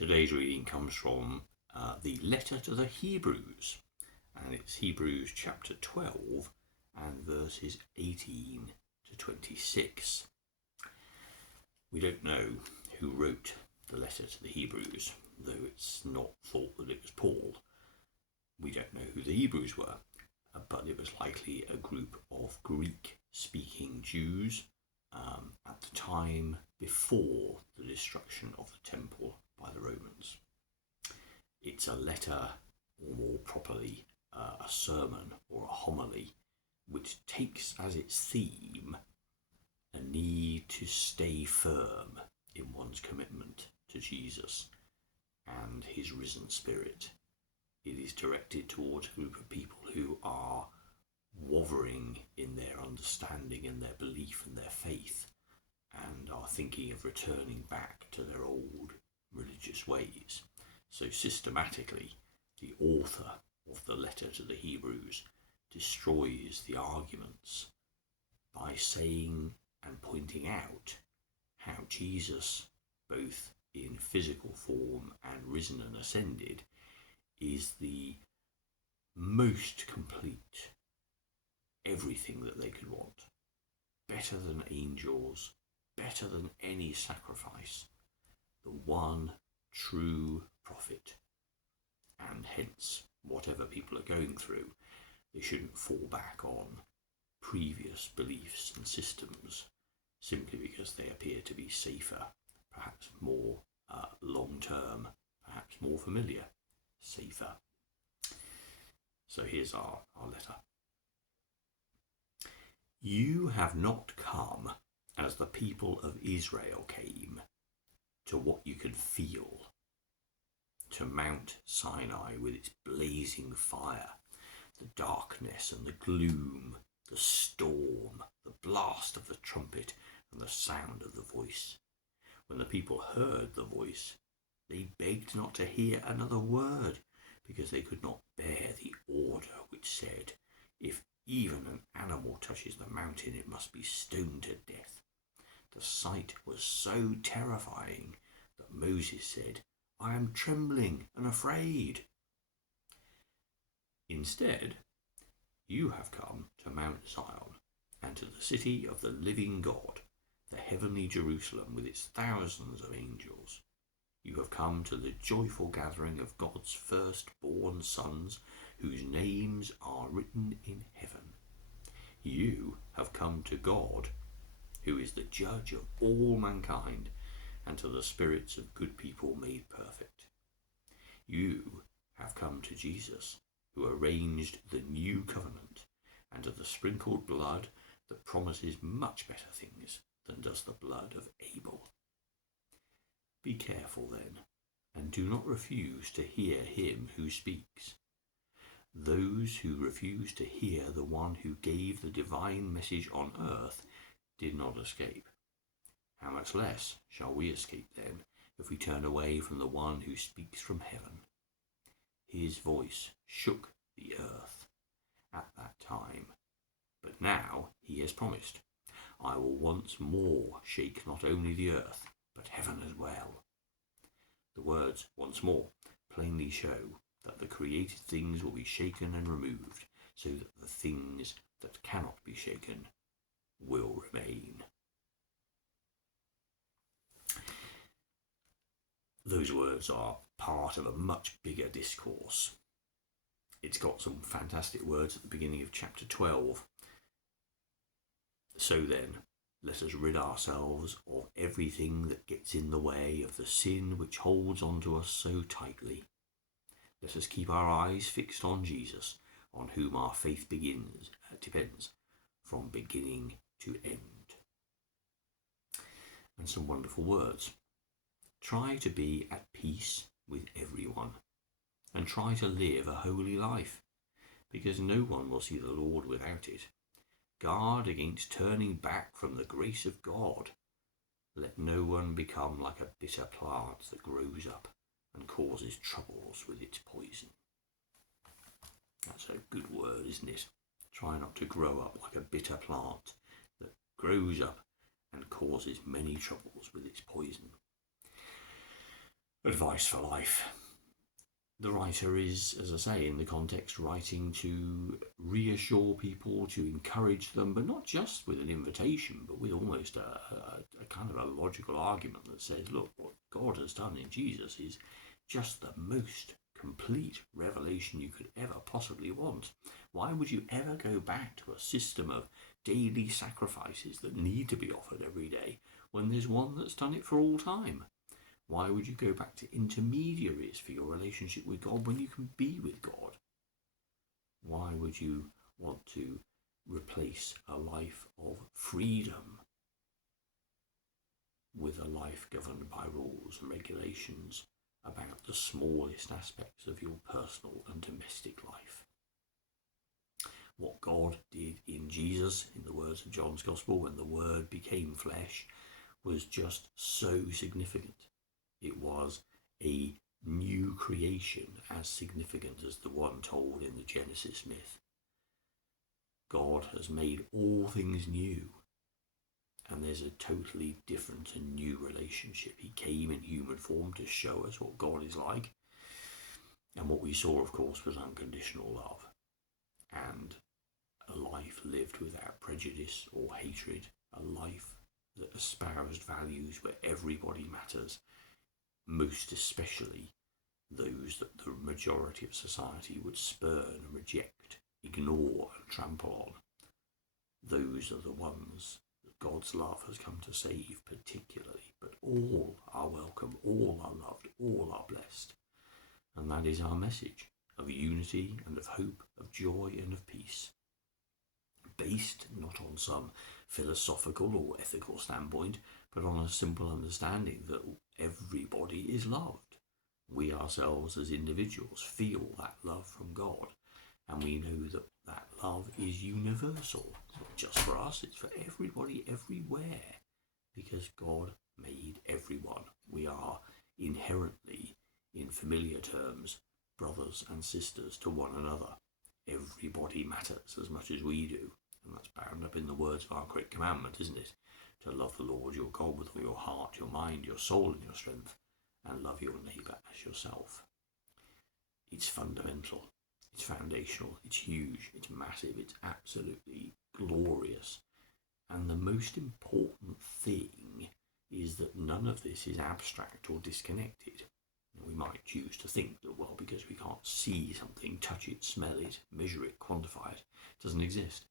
Today's reading comes from the letter to the Hebrews, and it's Hebrews chapter 12 and verses 18 to 26. We don't know who wrote the letter to the Hebrews, though it's not thought that it was Paul. We don't know who the Hebrews were, but it was likely a group of Greek-speaking Jews at the time before the destruction of the temple by the Romans. It's a letter, or more properly, a sermon or a homily, which takes as its theme a need to stay firm in one's commitment to Jesus and his risen spirit. It is directed towards a group of people who are wavering in their understanding and their belief and their faith, and are thinking of returning back to their old religious ways. So systematically, the author of the letter to the Hebrews destroys the arguments by saying and pointing out how Jesus, both in physical form and risen and ascended, is the most complete everything that they could want. Better than angels, better than any sacrifice, the one true prophet. And hence, whatever people are going through, they shouldn't fall back on previous beliefs and systems simply because they appear to be safer, perhaps more long-term, perhaps more familiar, safer. So here's our letter. You have not come as the people of Israel came, to what you can feel, to Mount Sinai with its blazing fire, the darkness and the gloom, the storm, the blast of the trumpet and the sound of the voice. When the people heard the voice, they begged not to hear another word, because they could not bear the order which said, if even an animal touches the mountain, it must be stoned to death. The sight was so terrifying that Moses said, I am trembling and afraid. Instead, you have come to Mount Zion and to the city of the living God, the heavenly Jerusalem with its thousands of angels. You have come to the joyful gathering of God's firstborn sons, whose names are written in heaven. You have come to God, who is the judge of all mankind, and to the spirits of good people made perfect. You have come to Jesus, who arranged the new covenant, and to the sprinkled blood that promises much better things than does the blood of Abel. Be careful then, and do not refuse to hear him who speaks. Those who refuse to hear the one who gave the divine message on earth did not escape. How much less shall we escape then, if we turn away from the one who speaks from heaven? His voice shook the earth at that time, but now he has promised, I will once more shake not only the earth, but heaven as well. The words once more plainly show that the created things will be shaken and removed, so that the things that cannot be shaken will remain. Those words are part of a much bigger discourse. It's got some fantastic words at the beginning of chapter 12. So then, let us rid ourselves of everything that gets in the way of the sin which holds on to us so tightly. Let us keep our eyes fixed on Jesus, on whom our faith depends from beginning to end. And some wonderful words. Try to be at peace with everyone, and try to live a holy life, because no one will see the Lord without it. Guard against turning back from the grace of God. Let no one become like a bitter plant that grows up and causes troubles with its poison. That's a good word, isn't it? Try not to grow up like a bitter plant that grows up and causes many troubles with its poison. Advice for life. The writer is, as I say, in the context, writing to reassure people, to encourage them, but not just with an invitation, but with almost a kind of a logical argument that says, look, what God has done in Jesus is just the most complete revelation you could ever possibly want. Why would you ever go back to a system of daily sacrifices that need to be offered every day when there's one that's done it for all time? Why would you go back to intermediaries for your relationship with God when you can be with God? Why would you want to replace a life of freedom with a life governed by rules and regulations about the smallest aspects of your personal and domestic life? What God did in Jesus, in the words of John's Gospel, when the Word became flesh, was just so significant. It was a new creation as significant as the one told in the Genesis myth. God has made all things new, and there's a totally different and new relationship. He came in human form to show us what God is like, and what we saw, of course, was unconditional love and a life lived without prejudice or hatred, a life that espoused values where everybody matters, most especially those that the majority of society would spurn and reject, ignore and trample on. Those are the ones that God's love has come to save particularly, but all are welcome, all are loved, all are blessed. And that is our message of unity and of hope, of joy and of peace, based not on some philosophical or ethical standpoint, but on a simple understanding that everybody is loved. We ourselves as individuals feel that love from God, and we know that that love is universal. It's not just for us, it's for everybody, everywhere, because God made everyone. We are inherently, in familiar terms, brothers and sisters to one another. Everybody matters as much as we do, and that's bound up in the words of our great commandment, isn't it? To love the Lord your God with all your heart, your mind, your soul and your strength, and love your neighbour as yourself. It's fundamental, it's foundational, it's huge, it's massive, it's absolutely glorious. And the most important thing is that none of this is abstract or disconnected. We might choose to think that, well, because we can't see something, touch it, smell it, measure it, quantify it, it doesn't exist.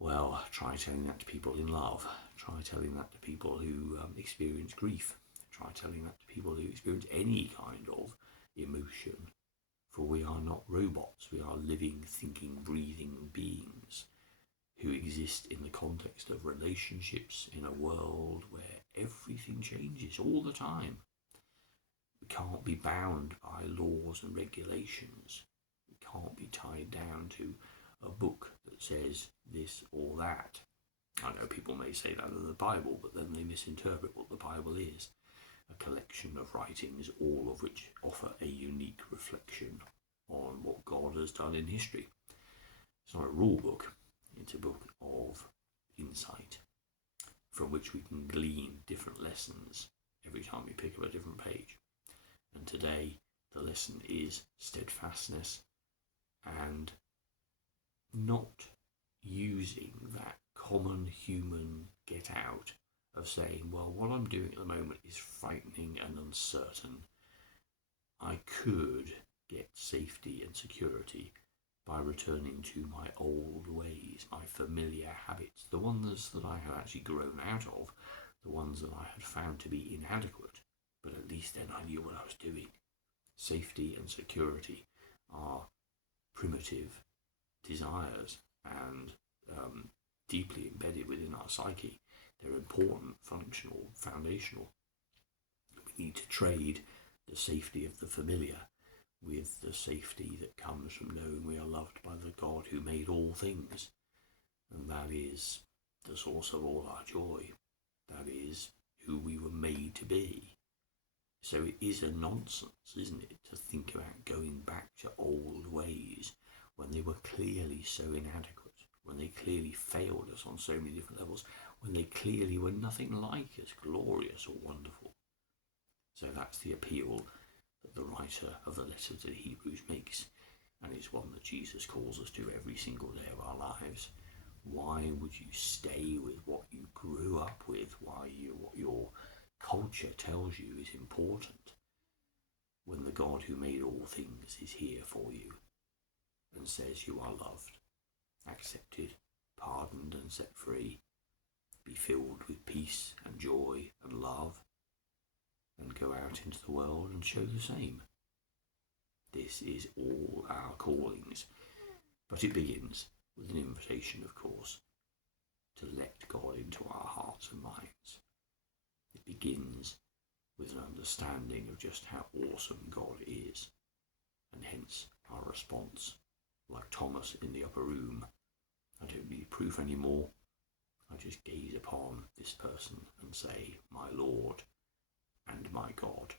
Well, try telling that to people in love. Try telling that to people who experience grief. Try telling that to people who experience any kind of emotion. For we are not robots. We are living, thinking, breathing beings who exist in the context of relationships in a world where everything changes all the time. We can't be bound by laws and regulations. We can't be tied down to a book that says this or that. I know people may say that in the Bible, but then they misinterpret what the Bible is. A collection of writings, all of which offer a unique reflection on what God has done in history. It's not a rule book, it's a book of insight from which we can glean different lessons every time we pick up a different page. And today the lesson is steadfastness and not using that common human get out of saying, well, what I'm doing at the moment is frightening and uncertain. I could get safety and security by returning to my old ways, my familiar habits, the ones that I had actually grown out of, the ones that I had found to be inadequate, but at least then I knew what I was doing. Safety and security are primitive desires and deeply embedded within our psyche. They're important, functional, foundational. We need to trade the safety of the familiar with the safety that comes from knowing we are loved by the God who made all things. And that is the source of all our joy. That is who we were made to be. So it is a nonsense, isn't it, to think about going back to old ways when they were clearly so inadequate, when they clearly failed us on so many different levels, when they clearly were nothing like as glorious or wonderful. So that's the appeal that the writer of the letter to the Hebrews makes, and it's one that Jesus calls us to every single day of our lives. Why would you stay with what you grew up with, what your culture tells you is important, when the God who made all things is here for you and says you are loved, accepted, pardoned and set free? Be filled with peace and joy and love, and go out into the world and show the same. This is all our callings, but it begins with an invitation, of course, to let God into our hearts and minds. It begins with an understanding of just how awesome God is, and hence our response, like Thomas in the upper room: I don't need proof anymore. I just gaze upon this person and say, my Lord and my God.